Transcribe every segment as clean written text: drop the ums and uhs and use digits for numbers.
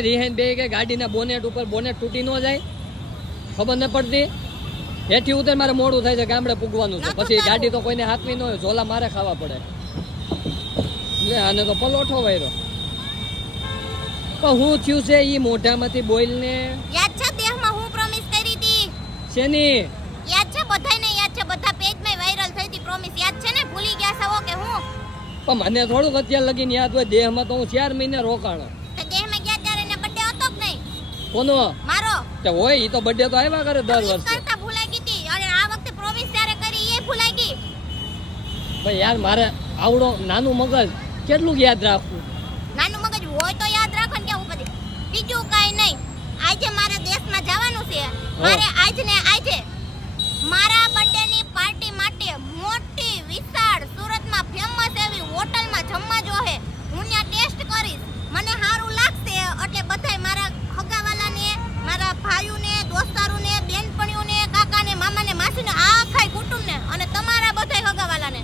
રિહાઈન બે કે ગાડીના બોનેટ ઉપર બોનેટ તૂટી ન જાય ખબર ન પડતી એથી ઉતર મારે મોડું થાય છે ગામડે પૂગવાનું છે પછી ગાડી તો કોઈને હાથવી ન હોય ઝોલા મારે ખાવા પડે આને તો પલોઠો વાયરો પણ હું થયું છે ઈ મોઢામાંથી બોલ ને યાદ છે દેહમાં હું પ્રોમિસ કરી હતી શેની યાદ છે બધાયને યાદ છે બધા પેજમાં વાયરલ થઈ હતી પ્રોમિસ યાદ છે ને ભૂલી ગયા છો કે હું પણ મને થોડુંક અત્યાર લગીને યાદ હોય દેહમાં તો હું 4 મહિને રોકાણો તો દેહમાં ગયા ત્યારે ને બર્થડે હતો કે નહીં કોનો મારો તે હોય ઈ તો બર્થડે તો આવ્યા કરે દર વર્ષે કરતા ભૂલાઈ ગઈ હતી અને આ વખતે પ્રોમિસ ત્યારે કરી એ ભૂલાઈ ગઈ ભાઈ યાર મારે આવડો નાનું મગજ કેટલું યાદ રાખવું નાનું મગજ હોય તો યાદ રાખો ને કેવું બધી બીજું કાઈ નહીં આજે મારા દેશમાં જવાનું છે મારે આજ ને આજે મારા બર્થડે ની પાર્ટી માટે મોટી વિશાળ સુરતમાં ફેમસ એવી હોટલમાં જમવા જોહે હું ત્યાં ટેસ્ટ કરીશ મને સારું લાગશે એટલે બધાય મારા ખગાવાલાને મારા ભાઈઓને દોસ્તારોને બેનપણીઓને કાકાને મામાને માસીને આખાય કુટુંબને અને તમારા બધાય ખગાવાલાને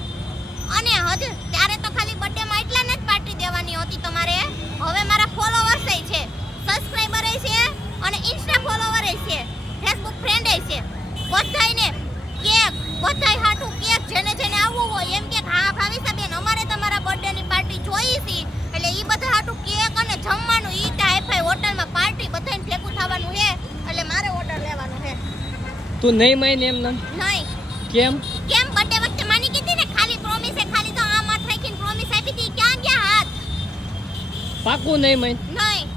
અને હજુ ત્યારે તો ખાલી બર્થડે માં એટલાને જ પાર્ટી દેવાની હતી તમારે હવે મારા ફોલોવર્સ છે સબસ્ક્રાઇબર છે અને ઇન્સ્ટા ફોલોવર છે ફેસબુક ફ્રેન્ડ છે બધાયને કેક બધાય હાટું કેક જેને જેને આવવું હોય એમ કે હા ભાવિસાબેન અમારે તમારા બર્થડે ની પાર્ટી જોઈ છે એટલે ઈ બધા હાટું કેક અને જમવાનું ઈ હાઈફાઈ હોટલમાં પાર્ટી બધાને ભેગું થવાનું છે એટલે મારે ઓર્ડર લેવાનો છે તું નહીં માઈને એમ ન નહીં કેમ કેમ બર્થડે વખતે માની કીધી ને ખાલી પ્રોમિસ છે ખાલી તો આ માથ રાખીને પ્રોમિસ આપી હતી ક્યાં ગયા હાથ પાકું નહીં માઈન નહીં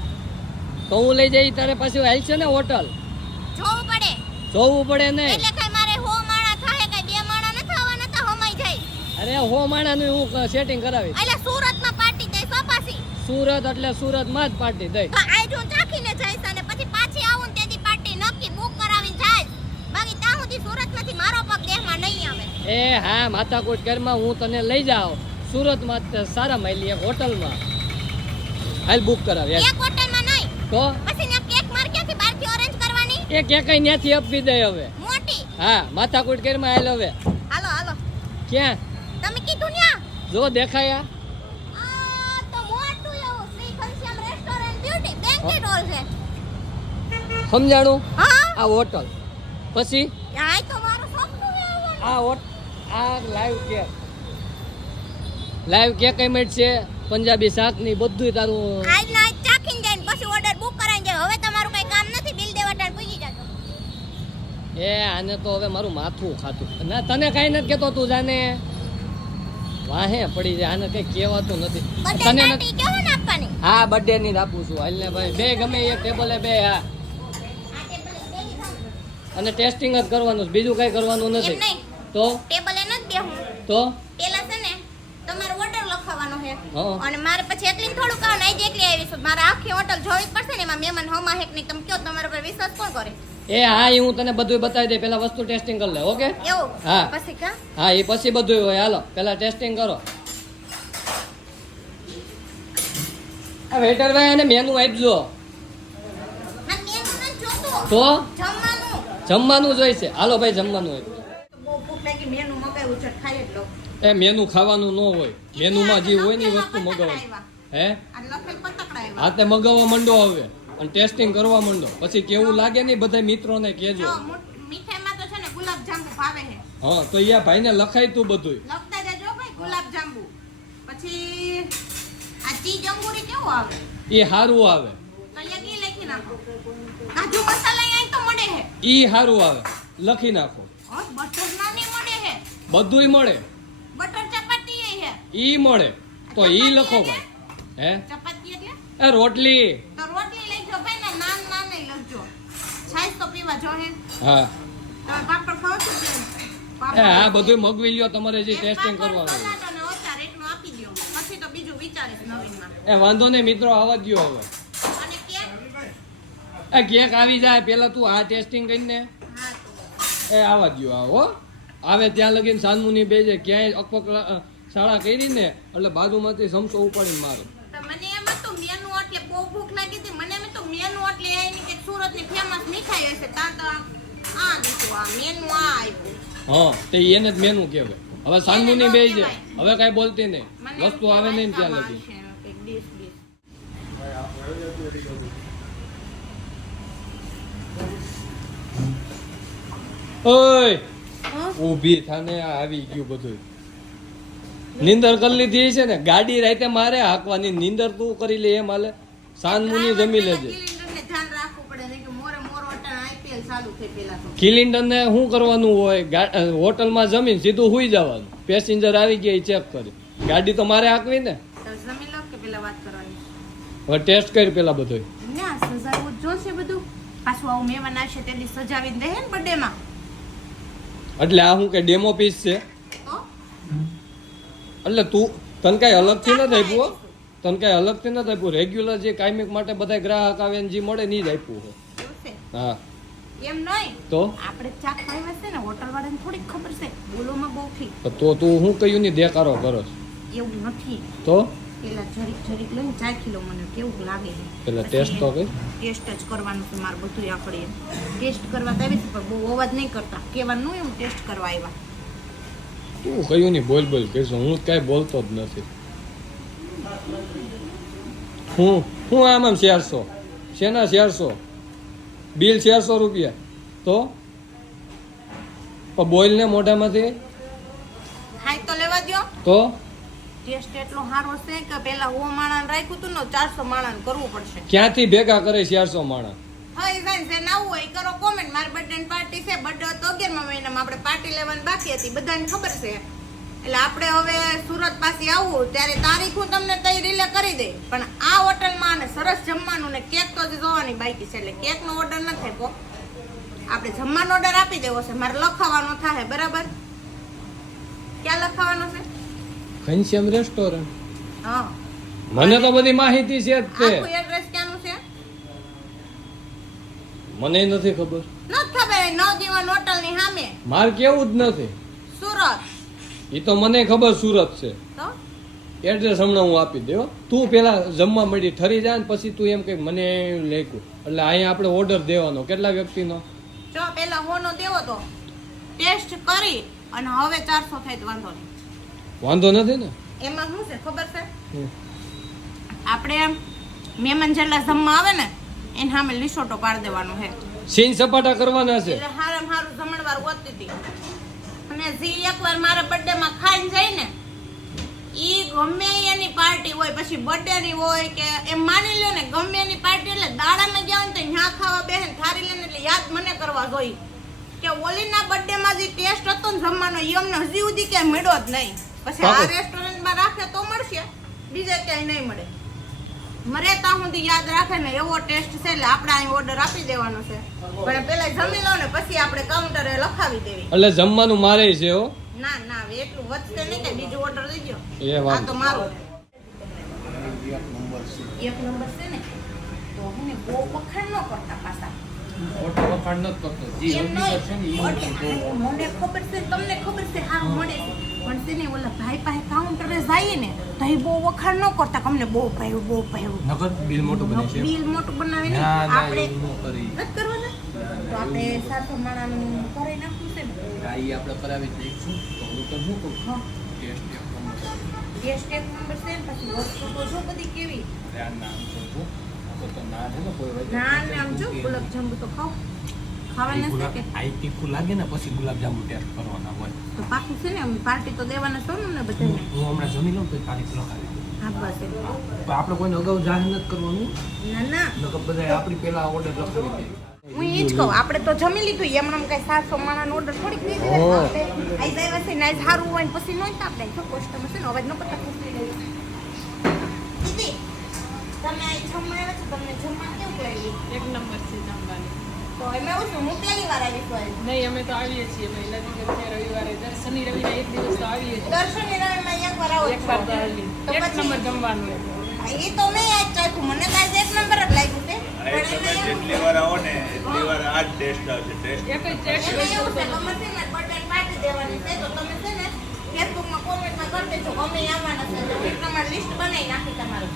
તો હું લઈ જઈ તારે પાછું હાલ છે ને હોટલ જોવું પડે ને એટલે કઈ મારે હો માણા થાય કઈ બે માણા ન થવાના તો હમાઈ જાય અરે હો માણાનું હું સેટિંગ કરાવી એટલે સુરતમાં પાર્ટી દઈ સો પાછી સુરત એટલે સુરતમાં જ પાર્ટી દઈ તો આજ હું ચાખીને જઈશ અને પછી પાછી આવું ને તેથી પાર્ટી નક્કી બુક કરાવીને જઈશ બાકી ત્યાં સુધી સુરતમાંથી મારો પગ દેહમાં નહીં આવે એ હા માથાકૂટ કરમાં હું તને લઈ જાઉં સુરતમાં સારા માયલી એક હોટલમાં હાલ બુક કરાવી એક હોટલમાં નહીં તો પછી ને કેક માર ક્યાંથી બહારથી ઓરેન્જ કરવાની એ કેક ત્યાંથી આપવી દે હવે મોટી હા માથાકૂટ કરમાં હાલ હવે હાલો હાલો ક્યાં તમે કીધું ન્યા જો દેખાયા આ તો મોટું એવું Shri Ghanshyam restaurant beauty banquet hall છે સમજાણું હા આ હોટલ પછી આ તો મારું સપનું છે આ લાઈવ કેક કઈ મેટ છે પંજાબી શાક ની બધું તારું આજ ના આજ ચાખીને જઈને પછી ઓર્ડર બુક કરાઈને જાય હવે તમારું કઈ કામ નથી બિલ દેવાટાણ પૂછી જાજો એ આને તો હવે મારું માથું ખાતું ના તને કઈ નથી કેતો તું જાને વાહે પડી જાય આને કઈ કહેવાતું નથી તને પાર્ટી કેવો ને આપવાની હા બર્થડે ની જ આપું છું હાલ ને ભાઈ બે ગમે એક ટેબલે બે હા આ ટેબલ બેહી જાવ અને ટેસ્ટિંગ જ કરવાનું બીજું કઈ કરવાનું એમ નથી નહીં તો ટેબલ એને જ બેહું તો પેલા છે ને તમારો ઓર્ડર લખવાનો છે હા. અને મારે પછી એકલી થોડું કામ નહીં એકલી આવી છું મારે આખી હોટલ જોવી જ પડશે ને એમાં મહેમાન હમા હેક નહીં તમે કયો તમારા પર વિશ્વાસ કોણ કરે એ હા એ હું તને બધું બતાવી દે પેલા વસ્તુ ટેસ્ટિંગ કરી લે ઓકે એવું હા. પછી કા હા એ પછી બધું હોય હાલો પેલા ટેસ્ટિંગ કરો આ વેટર ભાઈ અને મેનુ આપજો આ મેનુ ન જોતો તો જમવાનું જમવાનું જોઈશે હાલો ભાઈ જમવાનું આપજો બહુ ભૂખ લાગી મેનુ મગાવ્યું છે ખાઈ જ લો એ મેનુ ખાવાનું ન હોય મેનુમાં જે હોય ને એ વસ્તુ મગાવો હે આ લખેલ પતકડા આવ્યા હા તે મગાવવા માંડો હવે અને ટેસ્ટિંગ કરવા માંડો પછી કેવું લાગે ને બધા મિત્રોને કહેજો મીઠાઈમાં તો છે ને ગુલાબ જાંબુ ભાવે છે હા તો યા ભાઈને લખાય તું બધું લખતા જજો ભાઈ ગુલાબ જાંબુ પછી આ ચીજ અંગૂરી કેવું આવે એ સારું આવે તો અહીંયા કી લખી નાખો કાજુ મસાલા અહીં તો મળે છે ઈ સારું આવે લખી નાખો બટર નાની મળે છે બધુંય મળે બટર ચપાતી છે ઈ મળે તો ઈ લખો ભાઈ હે ચપાતી એટલે એ રોટલી તો રોટલી લખજો ભાઈ ને નાન નાન નહીં લખજો છાશ તો પીવા જો હે હા તમે પાપડ ખાવ છો કે એ હા બધું મગવી લ્યો તમારે જે ટેસ્ટિંગ કરવાનું અને ઓછા રેટનું આપી દો પછી તો બીજું વિચારીશ નવીનમાં એ વાંધો નહીં મિત્રો આવવા દ્યો હવે અને કેક એ કેક આવી જાય પેલા તું આ ટેસ્ટિંગ કરીને હા તો એ આવવા દ્યો આવો આવે ત્યાં લગીને સાનમુની બે જે ક્યાંય અકપક શાળા કરી ને એટલે બાજુમાંથી સમસો ઉપાડીને મારો તો મને એમ હતું મેનુ એટલે બહુ ભૂખ લાગી હતી મને એમ હતું મેનુ એટલે એની કે સુરતની ફેમસ મીઠાઈ હશે ત્યાં તો આ દીધું આ મેનુ આ આપ્યું હા તે એને જ મેનુ કહેવાય હવે સાનમુની બે છે હવે કઈ બોલતી નહીં વસ્તુ આવે નહીં ત્યાં લગી ડીશ ઓય હા? ઊભી થાને આ આવી ગયું બધું નીંદર કરી લીધી છે ને ગાડી રાતે મારે હાંકવાની નીંદર તું કરી લે એમ હાલે સાનમુની જમી લેજે કિલિન્ડરને ધ્યાન રાખવું પડે નહીં કે મોરે મોરો અટાણ IPL ચાલુ થઈ પેલા તો કિલિન્ડર ને શું કરવાનું હોય હોટલમાં જમીન સીધું હુઈ જવાનું પેસેન્જર આવી ગયા ચેક કરી ગાડી તો મારે હાંકવી ને તો જમી લો કે પેલા વાત કરવાની હવે ટેસ્ટ કરી પેલા બધું ના સજાવવું જ જોશે બધું પાછું આવું મહેમાન આવશે તેથી સજાવીને દે ને બર્થડે માં એટલે આ શું કે ડેમો પીસ છે તો એટલે તું તને કઈ અલગથી નથી આપ્યું હો? તને કઈ અલગથી નથી આપ્યું રેગ્યુલર જે કાયમિક માટે બધા ગ્રાહક આવે ને જે મળે ની જ આપ્યું છે એવું છે હા એમ નહીં તો આપણે ચાક ખાઈ છે ને હોટલ વાળાને થોડીક ખબર છે બોલોમાં બહુ થી તો તું શું કહ્યું ની દેખાડો કરો છો? એવું નથી તો પેલા જરીક લઈને 4 કિલો મને કેવું લાગે છે પેલા ટેસ્ટ તો કઈ ટેસ્ટ જ કરવાનું છે મારે બધું આપણે એમ ટેસ્ટ કરવા તો આવી છે પણ બહુ અવાજ નહીં કરતા કહેવાનું એમ ટેસ્ટ કરવા આવ્યા તું કહ્યું ની બોલ બોલ કહીશું હું કઈ બોલતો જ નથી હું આમ 400 શેના 400 બિલ 400 રૂપિયા તો બોલ ને મોઢામાંથી હાઈ તો લેવા દ્યો તો ટેસ્ટ એટલો સારો છે કે પેલા ઓ માણાને રાખ્યું હતું ને 400 માણાને કરવું પડશે ક્યાંથી ભેગા કરે 400 માણસ હા સાઈન છે નવું હોય કરો કોમેન્ટ મારી બર્થડે ની પાર્ટી છે બર્થડે તો 11મા મહિનામાં આપણે પાર્ટી લેવાની બાકી હતી બધાને ખબર છે એટલે આપણે હવે સુરત પાસે આવવું ત્યારે તારીખ હું તમને તઈ રિલે કરી દે પણ આ હોટલમાં ને સરસ જમવાનું ને કેક તો હજી જોવાની બાકી છે એટલે કેક નો ઓર્ડર ન થાય કો આપણે જમવાનો ઓર્ડર આપી દેવો છે મારે લખાવાનો થાય બરાબર ક્યાં લખાવાનો છે ઘનશ્યામ રેસ્ટોરન્ટ હા મને તો બધી માહિતી છે જ તે આખું એડ્રેસ ક્યાંનું છે મને નથી ખબર નથી ખબર નવજીવન હોટલ ની સામે માર કેવું જ નથી સુરત એ તો મને ખબર સુરત છે તો એડ્રેસ હમણાં હું આપી દઉં તું પેલા જમવા મળી ઠરી જાય ને પછી તું એમ કે મને લેખું એટલે અહીંયા આપણે ઓર્ડર દેવાનો કેટલા વ્યક્તિનો જો પેલા હોનો દેવો તો ટેસ્ટ કરી અને હવે 400 થાય તો વાંધો નહીં વાંધો નથી ને એમાં શું છે ખબર છે હમ. આપણે મહેમાન જેટલા જમવા આવે ને એને સામે લીસોટો પાડી દેવાનો છે સીન સપાટા કરવાના છે એટલે હારામાં હારું જમણવાર ગોતતી હતી અને જે એકવાર મારા બર્થડે માં ખાઈને જાય ને ઈ ગમે એની પાર્ટી હોય પછી બર્થડે ની હોય કે એમ માની લો ને ગમે એની પાર્ટી એટલે દાડામાં ગયા હોય ને તો ન્યા ખાવા બેહે ને થારી લઈને એટલે યાદ મને કરવા જોઈ કે ઓલીના બર્થડે માં જે ટેસ્ટ હતો ને જમવાનો ઈ અમને હજી સુધી ક્યાંય મળ્યો જ નહીં પછી આ રેસ્ટોરન્ટમાં રાખે તો મળશે બીજે ક્યાંય નહીં મળે મરે ત્યાં સુધી યાદ રાખે ને એવો ટેસ્ટ છે એટલે આપણે અહીં ઓર્ડર આપી દેવાનો છે પણ પેલા જમી લો ને પછી આપણે કાઉન્ટરે લખાવી દેવી એટલે જમવાનું મારે છે હો ના ના હવે એટલું વધશે નહીં કે બીજો ઓર્ડર દઈ દો એ આ વાત તો મારો એક નંબર છે ને તો હું બહુ વખાણ ન કરતા પાછા વખાણ નથી કરતો એમ નહીં મને ખબર છે તમને ખબર છે હારું મળે છે પણ છે ને ઓલા ભાઈ પાસે કાઉન્ટરે જઈએ ને તો એ બહુ વખાણ ન કરતા કે અમને બહુ ભાવ્યું નકર બિલ મોટું બને છે બિલ મોટું બનાવીને ના, ના, આપણે એવું ન કરી. નથી કરવાના તો આપણે 700 માણાનું કરી નાખવું છે ને ગાઈ આપણે કરાવી દઈશું તો હું તો શું કહું હા ટેસ્ટ ટેસ્ટ એક નંબર છે ને પછી વસ્તુ તો જો બધી કેવી ના ને આમ જો ગુલાબ જાંબુ તો ખાવ ખાવાના છે કે આઈ તીખું લાગે ને પછી ગુલાબજાંબુ ટેસ્ટ કરવાના હોય તો પાકું છે ને અમે પાર્ટી તો દેવાના છો ને અમને બધાને હું હમણાં જમી લઉં તો તારીખ લખાવી દઉં હા બસ એમ. તો આપણે કોઈને અગાઉ જાહેર નથી કરવાનું ના ના નકર બધા આપણી પહેલા ઓર્ડર લખાવી દઈએ હું એ જ કહું આપણે તો જમી લીધું એમને કઈ 700 માણાનો ઓર્ડર થોડીક દઈ દે હા. આપણે આઈ જાય છે ને સારું હોય ને પછી નોંધ આપણે જો કસ્ટમર છે ને અવાજ ન કરતા દીદી તમે આ જમવા આવ્યા છો તમને જમવા કેવું લાગ્યું એક નંબર છે જમવાની તો એમાં એવું છે હું પહેલી વાર આવી છું નહીં અમે તો આવીએ છીએ ભાઈ નદી ગમે રવિવારે દર શનિ રવિના એક દિવસ તો આવીએ છીએ દર્શન રવિમાં એક વાર આવો એક વાર તો આવીએ તો એક પછી- નંબર જમવાનું હોય. એ તો મેં યાદ ચાખ્યું મને તો આજે એક નંબર જ લાગ્યું છે આ પણ તમે એમાં જેટલી વાર આવો ને એટલી વાર આ જ ટેસ્ટ આવશે ટેસ્ટ એક જ ટેસ્ટ એમાં એવું છે કે અમે છે ને બર્થડે પાર્ટી દેવાની છે તો તમે છે ને ફેસબુકમાં કોમેન્ટમાં કરી દેજો કે અમે આવવાના છે તો એ પ્રમાણે લિસ્ટ બનાવી નાખી તમારું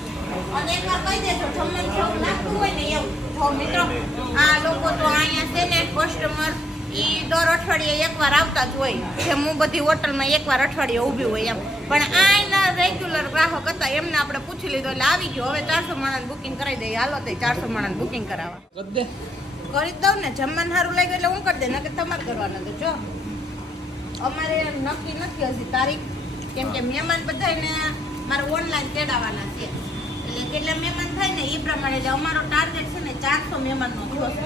અને એકવાર કહી દેજો જમવાનું જેવું લાગતું હોય ને એવું જો મિત્રો આ લોકો તો અહીંયા છે ને કસ્ટમર ઈ દર અઠવાડિયે એકવાર આવતા જ હોય જેમ હું બધી હોટલમાં એકવાર અઠવાડિયે ઊભી હોય એમ પણ આ એના રેગ્યુલર ગ્રાહક હતા એમને આપણે પૂછી લીધો એટલે આવી ગયો હવે 400 માણસ બુકિંગ કરાવી દઈએ હાલો તે 400 માણસ બુકિંગ કરાવવા કરી દે કરી દઉં ને જમવાનું સારું લાગ્યું એટલે હું કરી દે નકર તમારે કરવાના તો જો અમારે નક્કી નથી હજી તારીખ કેમ કે મહેમાન બધાને મારે ઓનલાઈન તેડાવવાના છે એટલે કેટલા મહેમાન થાય ને એ પ્રમાણે એટલે અમારો ટાર્ગેટ છે ને 400 મહેમાનનો થયો છે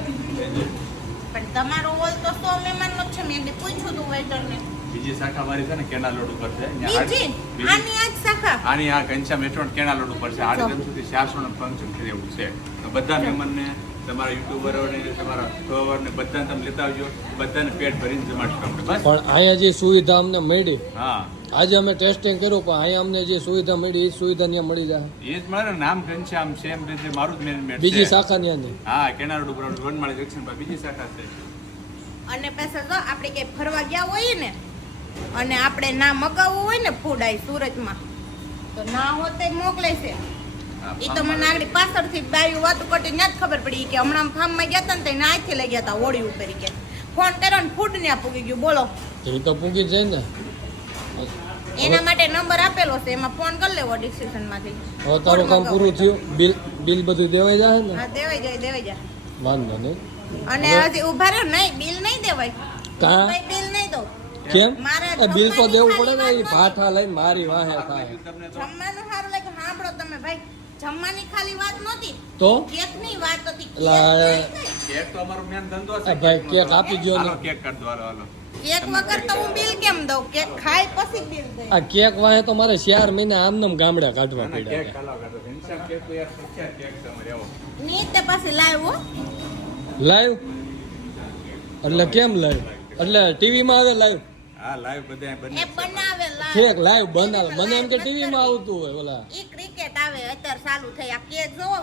પણ તમારો હોલ તો 100 મહેમાનનો જ છે મેં એને પૂછ્યું હતું વેઇટરને બીજી શાખા મારી છે ને કેના લોડ ઉપર છે બીજી આની આ જ શાખા આની આ ઘનશ્યામ રેસ્ટોરન્ટ કેના લોડ ઉપર છે 8 દિન સુધી 400 નું ફંક્શન છે એવું છે તો બધા મહેમાનને તમારા યુટ્યુબરોને તમારા ફોલોવરને બધાને તમે લેતા આવજો બધાને પેટ ભરીને જમાડશું આપણે બસ પણ અહીંયા જે સુવિધા અમને મળી હા આજે અમે ટેસ્ટિંગ કર્યું પણ અહીંયા અમને જે સુવિધા મળી એ સુવિધા ત્યાં મળી જાય એ જ મળે ને નામ ઘનશ્યામ સેમ રીતે મારું જ મેનેજમેન્ટ બીજી શાખા ત્યાં નહીં હા કેના રોડ ઉપર વનમાળી જંકશન પર બીજી શાખા છે અને પાછળ તો આપણે કે ફરવા ગયા હોઈએ ને અને આપણે ના મગાવવું હોય ને ફૂડ આઈ સુરતમાં તો ના હોતે મોકલે છે એ તો મને આગળ પાછળથી બાયું વાતું કરતી ત્યાં જ ખબર પડી કે હમણાં ફાર્મમાં ગયા હતા ને ત્યાં આથી લઈ ગયા હતા હોળી ઉપર કે ફોન કર્યો ને ફૂડ ને પૂગી ગયું બોલો એ તો પૂગી જાય ને એના માટે નંબર આપેલો છે એમાં ફોન કરી લેવો ડિસ્ક્રિપ્શનમાંથી હવે તારું કામ પૂરું થયું બિલ બધું દેવાઈ જાય ને હા દેવાઈ જાય વાંધો નહીં અને હજી ઉભા રહ્યો નહીં બિલ નહીં દેવાય કા ભાઈ બિલ નહીં દો કેમ મારે બિલ તો દેવું પડે ને જમવાની એ ભાઠા લઈને મારી વાહે થાય જમવાનું સારું લાગ્યું સાંભળો તમે ભાઈ જમવાની ખાલી વાત નહોતી તો કેકની વાત હતી કેક તો અમારો મેન ધંધો આ છે ભાઈ કેક આપી ગયો ને હાલો કેક કરી દો હાલો કેક વગર તો હું બિલ કેમ દઉં કેક ખાઈ પછી બિલ દઈ આ કેક વાહે તો મારે 4 મહિના આમનામ ગામડે કાઢવા કેક પડ્યા ખાલો કરતો ઘનશ્યામ કેક તો યાર પ્રખ્યાત કેક છે અમારે આવો ની તે પછી લાવ્યો લાઈવ એટલે કેમ લાઈવ એટલે ટીવી માં આવે લાઈવ હા લાઈવ બધા બને એ બનાવે ઠેક લાઈવ બનાવે મને એમ કે ટીવી માં આવતું હોય ઓલા ઈ ક્રિકેટ આવે અત્યારે ચાલુ થઈ આ કેક જોવો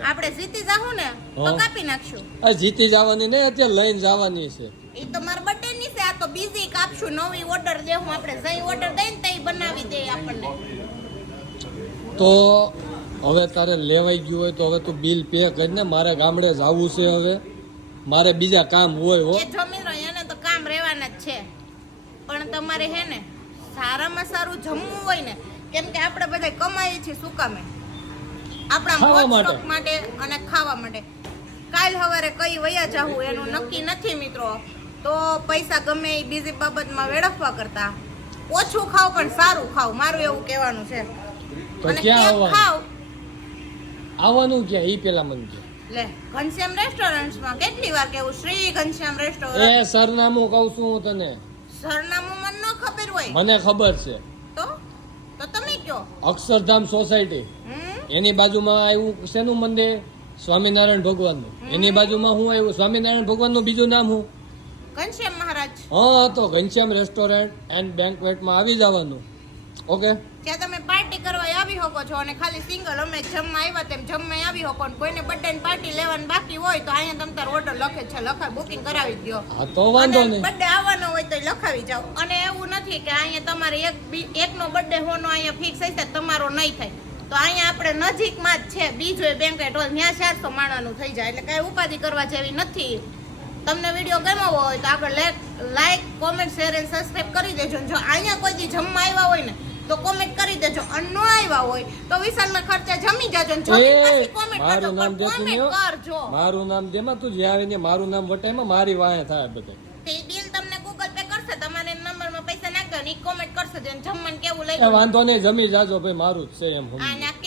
આપણે જીતી જાહું ને તો હા. કાપી નાખશું આ જીતી જવાની ને અત્યારે લઈને જવાની છે એ તો મારા બર્થડે ની છે આ તો બીજી કાપશું નવી ઓર્ડર દેવું આપણે જઈ ઓર્ડર દઈને તઈ બનાવી દે આપણને તો હવે તારે લેવાઈ ગયું હોય તો હવે તું બિલ પે કરીને મારે ગામડે જવું છે હવે મારે બીજા કામ હોય હો એ જો મિત્રો એને તો કામ રહેવાના જ છે પણ તમારે હે ને સારામાં સારું જમવું હોય ને કેમ કે આપણે બધા કમાઈએ છીએ શું કામે આપણા ખાવા મોજ માટે. શોખ માટે અને ખાવા માટે કાલ સવારે કઈ વયા જાવું એનું નક્કી નથી મિત્રો તો પૈસા ગમે એ બીજી બાબતમાં વેડફવા કરતા ઓછું ખાવ પણ સારું ખાવ મારું એવું કહેવાનું છે તો અને ક્યાં કેક આવવાનું ખાવ આવવાનું ક્યાં ઈ પેલા મને કે લે ઘનશ્યામ રેસ્ટોરન્ટ્સમાં કેટલી વાર કેવું શ્રી ઘનશ્યામ રેસ્ટોરન્ટ એ સરનામું કહું છું હું તને સરનામું મને ન ખબર હોય મને ખબર છે તો તમે કયો અક્ષરધામ સોસાયટી હમ એની બાજુમાં આવ્યું શેનું મંદિર સ્વામિનારાયણ ભગવાનનું એની બાજુમાં હું આવ્યું સ્વામિનારાયણ ભગવાનનું બીજું નામ હું ઘનશ્યામ મહારાજ હા તો ઘનશ્યામ રેસ્ટોરન્ટ એન્ડ બેન્કવેટમાં આવી જવાનું ઓકે ત્યાં તમે પાર્ટી કરવા આવી શકો છો અને ખાલી સિંગલ અમે જમવા આવ્યા તેમ જમવા આવી શકો અને કોઈને બર્થડે ની પાર્ટી લેવાની બાકી હોય તો અહીંયા તમે તારો ઓર્ડર લખે છે લખાય બુકિંગ કરાવી દો હા તો વાંધો નહીં બર્થડે આવવાનો હોય તો લખાવી જાઓ અને એવું નથી કે અહીંયા તમારે એકનો બર્થડે હોનો અહીંયા ફિક્સ હશે તમારો નહીં થાય તો અહીંયા આપણે નજીકમાં જ છે બીજો બેન્કેટ હોલ ત્યાં 400 માણાનું થઈ જાય એટલે કાંઈ ઉપાધિ કરવા જેવી નથી તમને વિડીયો ગમ્યો હોય તો આગળ લાઈક કોમેન્ટ શેર અને સબસ્ક્રાઇબ કરી દેજો જો અહીંયા કોઈ દી જમવા આવ્યા હોય ને તો કોમેન્ટ કરી દેજો અને ન આવ્યા હોય તો વિશાલના ખર્ચે જમી જાજો ને જમીને પછી કોમેન્ટ કરજો મારું નામ પણ દેતું કોમેન્ટ કરજો મારું નામ જેમાં તું જે આવીને મારું નામ વટાઈમાં મારી વાહે થાય બધે તે બિલ તમને ગૂગલ પે કરશે તમારે નંબરમાં પૈસા નાખજો ને કોમેન્ટ કરશે જેમ જમવાનું કેવું એ લાગ્યું વાંધો નહીં જમી જાજો ભાઈ મારું જ છે એમ આ નાખ